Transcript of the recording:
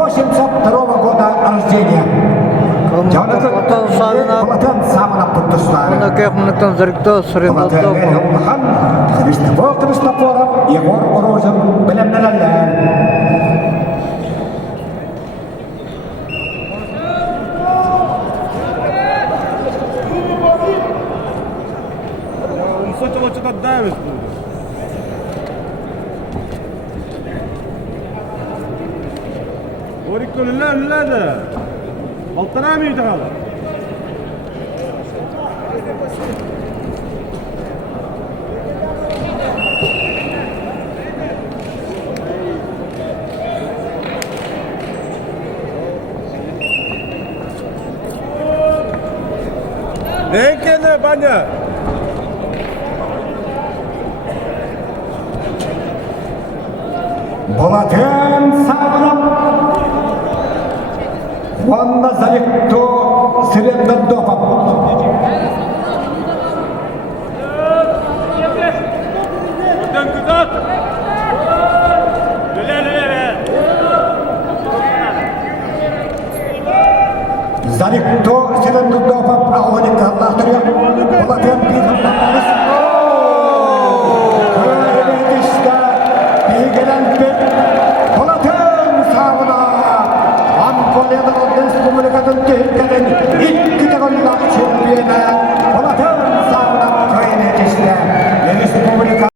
1982 года рождения. Платон самана подтустара. Она как мы там заректо срендото. Платон Христофор Христофоров, Егор Урожин, Белемнелелен. Что-то давит. وريكو لله لله ده بلطنامي تعالى Ne kene banya? Платон самана Ванна Заректо Срендодопа.